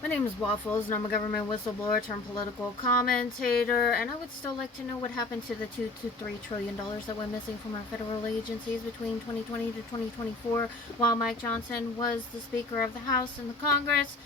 My name is Waffles, and I'm a government whistleblower turned political commentator, and I would still like to know what happened to the $2 to $3 trillion that went missing from our federal agencies between 2020 to 2024 while Mike Johnson was the Speaker of the House and the Congress.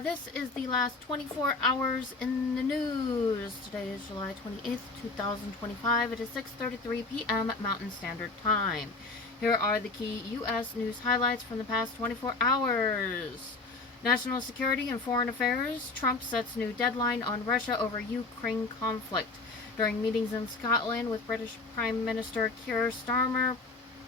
This is the last 24 hours in the news. Today is July 28th, 2025. It is 6:33 p.m. Mountain Standard Time. Here are the key U.S. news highlights from the past 24 hours. National security and foreign affairs. Trump sets new deadline on Russia over Ukraine conflict. During meetings in Scotland with British Prime Minister Keir Starmer,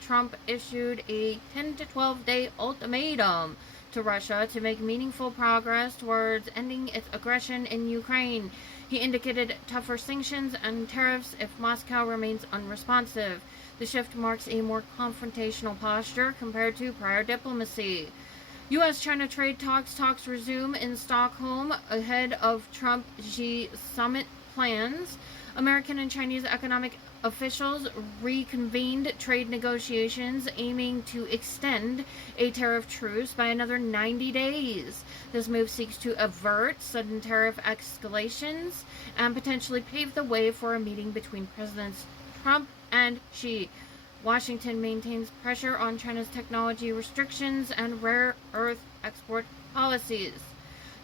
Trump issued a 10 to 12-day ultimatum to Russia to make meaningful progress towards ending its aggression in Ukraine. He indicated tougher sanctions and tariffs if Moscow remains unresponsive. The shift marks a more confrontational posture compared to prior diplomacy. U.S.-China trade talks resume in Stockholm ahead of Trump-Xi summit plans. American and Chinese economic officials reconvened trade negotiations aiming to extend a tariff truce by another 90 days. This move seeks to avert sudden tariff escalations and potentially pave the way for a meeting between Presidents Trump and Xi. Washington maintains pressure on China's technology restrictions and rare earth export policies.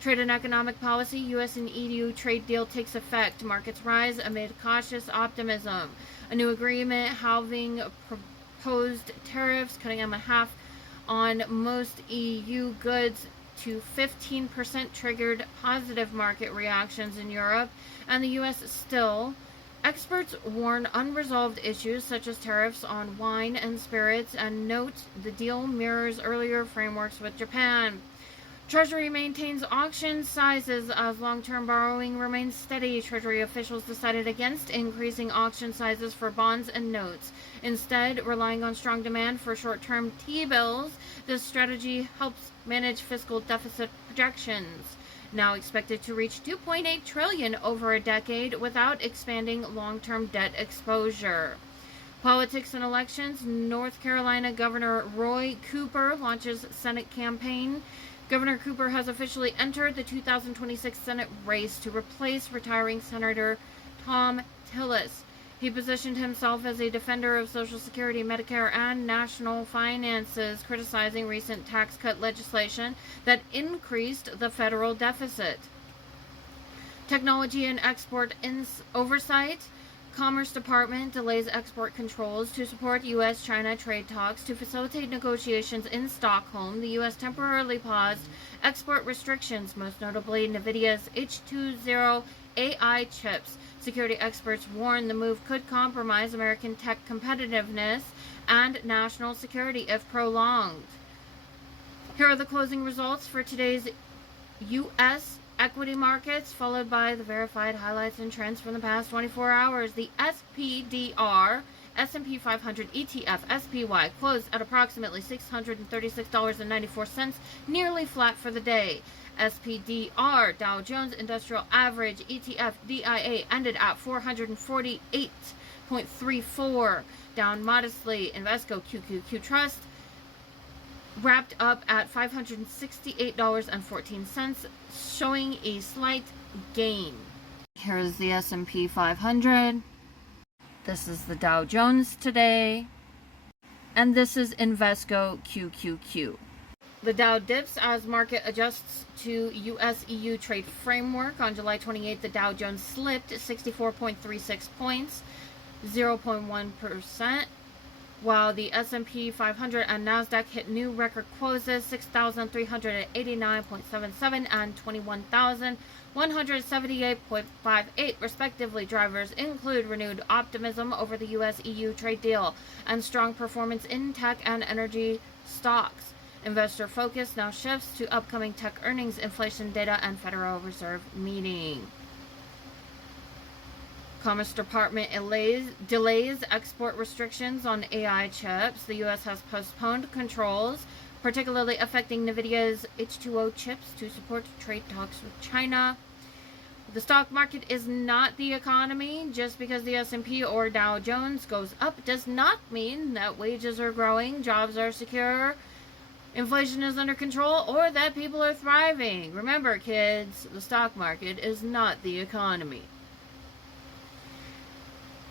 Trade and economic policy. U.S. and EU trade deal takes effect. Markets rise amid cautious optimism. A new agreement halving proposed tariffs, cutting them in half on most EU goods to 15% triggered positive market reactions in Europe and the U.S. still. Experts warn unresolved issues such as tariffs on wine and spirits and note the deal mirrors earlier frameworks with Japan. Treasury maintains auction sizes as long-term borrowing remains steady. Treasury officials decided against increasing auction sizes for bonds and notes, instead relying on strong demand for short-term T-bills. This strategy helps manage fiscal deficit projections, now expected to reach $2.8 trillion over a decade without expanding long-term debt exposure. Politics and elections. North Carolina Governor Roy Cooper launches Senate campaign. Governor Cooper has officially entered the 2026 Senate race to replace retiring Senator Tom Tillis. He positioned himself as a defender of Social Security, Medicare, and national finances, criticizing recent tax cut legislation that increased the federal deficit. Technology and export oversight. Commerce Department delays export controls to support U.S.-China trade talks. To facilitate negotiations in Stockholm, the U.S. temporarily paused export restrictions, most notably NVIDIA's H20 AI chips. Security experts warn the move could compromise American tech competitiveness and national security if prolonged. Here are the closing results for today's U.S. equity markets, followed by the verified highlights and trends from the past 24 hours. The SPDR S&P 500 ETF SPY closed at approximately $636.94, nearly flat for the day. SPDR Dow Jones Industrial Average ETF DIA ended at 448.34, down modestly. Invesco QQQ Trust wrapped up at $568.14, showing a slight gain. Here's the S&P 500. This is the Dow Jones today. And this is Invesco QQQ. The Dow dips as market adjusts to U.S.-EU trade framework. On July 28th, the Dow Jones slipped 64.36 points, 0.1%, while the S&P 500 and NASDAQ hit new record closes, 6,389.77 and 21,178.58 respectively. Drivers include renewed optimism over the U.S.-EU trade deal and strong performance in tech and energy stocks. Investor focus now shifts to upcoming tech earnings, inflation data, and Federal Reserve meeting. Commerce Department delays export restrictions on AI chips. The U.S. has postponed controls, particularly affecting NVIDIA's H20 chips, to support trade talks with China. The stock market is not the economy. Just because the S&P or Dow Jones goes up does not mean that wages are growing, jobs are secure, inflation is under control or that people are thriving. Remember, kids, the stock market is not the economy.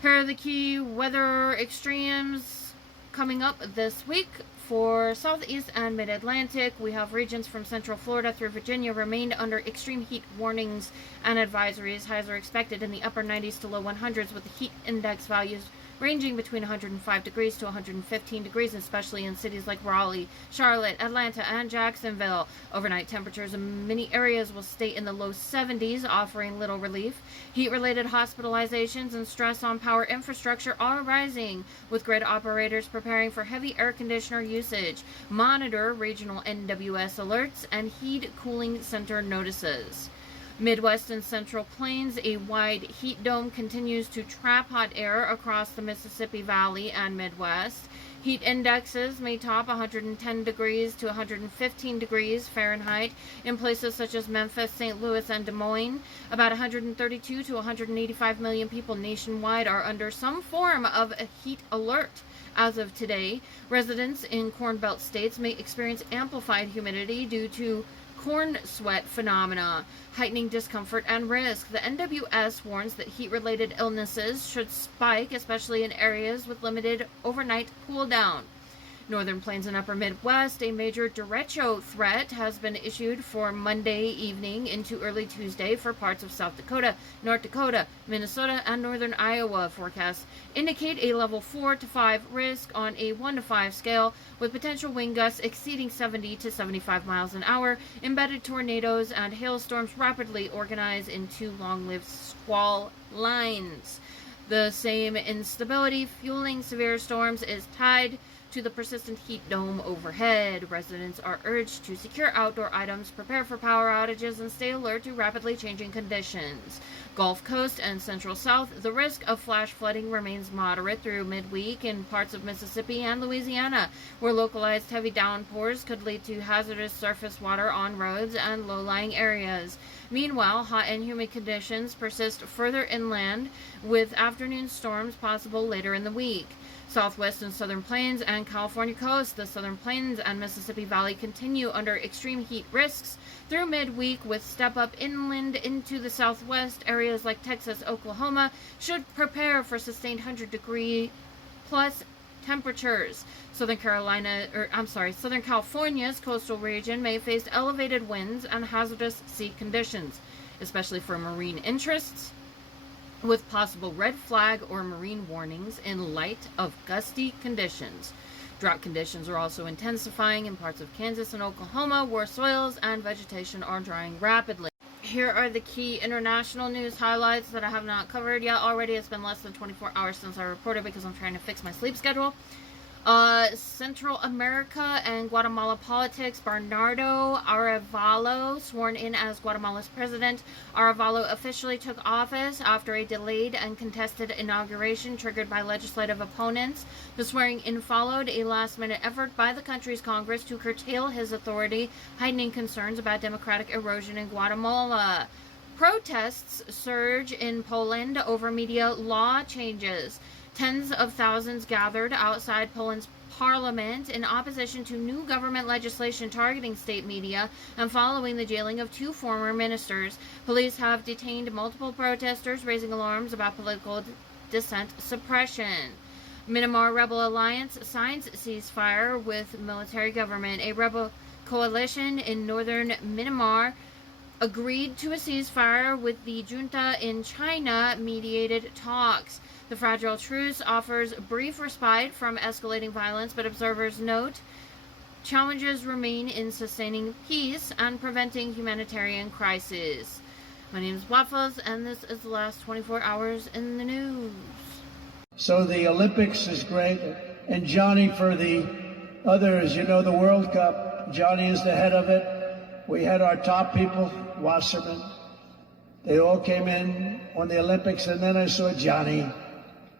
Here are the key weather extremes coming up this week. For Southeast and Mid-Atlantic, we have regions from Central Florida through Virginia remained under extreme heat warnings and advisories. Highs are expected in the upper 90s to low 100s, with the heat index values ranging between 105 degrees to 115 degrees, especially in cities like Raleigh, Charlotte, Atlanta, and Jacksonville. Overnight temperatures in many areas will stay in the low 70s, offering little relief. Heat-related hospitalizations and stress on power infrastructure are rising, with grid operators preparing for heavy air conditioner usage. Monitor regional NWS alerts and heat cooling center notices. Midwest and Central Plains, a wide heat dome continues to trap hot air across the Mississippi Valley and Midwest. Heat indexes may top 110 degrees to 115 degrees Fahrenheit in places such as Memphis, St. Louis, and Des Moines. About 132 to 185 million people nationwide are under some form of a heat alert. As of today, residents in Corn Belt states may experience amplified humidity due to corn sweat phenomena, heightening discomfort and risk. The NWS warns that heat-related illnesses should spike, especially in areas with limited overnight cool down. Northern Plains and Upper Midwest, a major derecho threat has been issued for Monday evening into early Tuesday for parts of South Dakota, North Dakota, Minnesota, and northern Iowa. Forecasts indicate a level 4 to 5 risk on a 1 to 5 scale, with potential wind gusts exceeding 70 to 75 miles an hour. Embedded tornadoes and hailstorms rapidly organize into long-lived squall lines. The same instability fueling severe storms is tied to the persistent heat dome overhead. Residents are urged to secure outdoor items, prepare for power outages, and stay alert to rapidly changing conditions. Gulf Coast and Central South, the risk of flash flooding remains moderate through midweek in parts of Mississippi and Louisiana, where localized heavy downpours could lead to hazardous surface water on roads and low-lying areas. Meanwhile, hot and humid conditions persist further inland, with afternoon storms possible later in the week. Southwest and Southern Plains and California coast, the Southern Plains and Mississippi Valley continue under extreme heat risks through midweek, with step-up inland into the southwest. Areas like Texas, Oklahoma should prepare for sustained 100-degree plus temperatures. Southern California's coastal region may face elevated winds and hazardous sea conditions, especially for marine interests, with possible red flag or marine warnings in light of gusty conditions. Drought conditions are also intensifying in parts of Kansas and Oklahoma, where soils and vegetation are drying rapidly. Here are the key international news highlights that I have not covered yet already. It's been less than 24 hours since I reported because I'm trying to fix my sleep schedule. Central America and Guatemala politics. Bernardo Arevalo sworn in as Guatemala's president. Arevalo officially took office after a delayed and contested inauguration triggered by legislative opponents. The swearing-in followed a last-minute effort by the country's Congress to curtail his authority, heightening concerns about democratic erosion in Guatemala. Protests surge in Poland over media law changes. Tens of thousands gathered outside Poland's parliament in opposition to new government legislation targeting state media and following the jailing of 2 former ministers. Police have detained multiple protesters, raising alarms about political dissent suppression. Myanmar Rebel Alliance signs ceasefire with military government. A rebel coalition in northern Myanmar agreed to a ceasefire with the junta in China-mediated talks. The fragile truce offers brief respite from escalating violence, but observers note challenges remain in sustaining peace and preventing humanitarian crises. My name is Waffles, and this is the last 24 hours in the news. So the Olympics is great, and Johnny for the others, the World Cup, Johnny is the head of it. We had our top people, Wasserman. They all came in on the Olympics, and then I saw Johnny.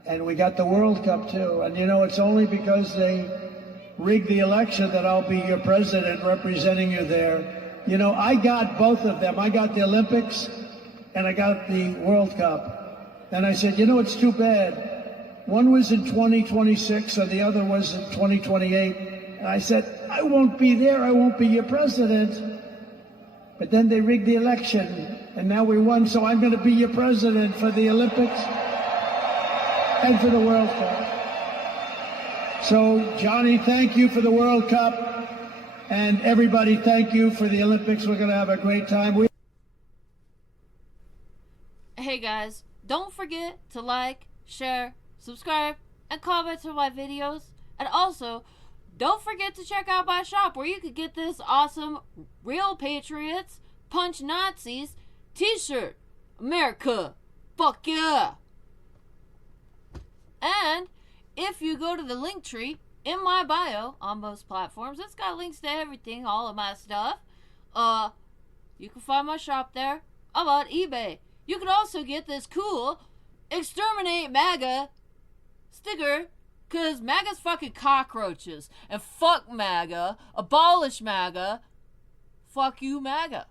And we got the World Cup too. And it's only because they rigged the election that I'll be your president representing you there. I got both of them. I got the Olympics and I got the World Cup. And I said, it's too bad. One was in 2026 and the other was in 2028. And I said, I won't be there, I won't be your president. But then they rigged the election, and now we won, so I'm going to be your president for the Olympics and for the World Cup. So, Johnny, thank you for the World Cup, and everybody, thank you for the Olympics. We're going to have a great time. Hey guys, don't forget to like, share, subscribe, and comment on my videos. And also, don't forget to check out my shop where you could get this awesome Real Patriots Punch Nazis t-shirt. America, fuck yeah! And if you go to the link tree in my bio on most platforms, it's got links to everything, all of my stuff. You can find my shop there. I'm on eBay. You can also get this cool Exterminate MAGA sticker, because MAGA's fucking cockroaches. And fuck MAGA. Abolish MAGA. Fuck you, MAGA.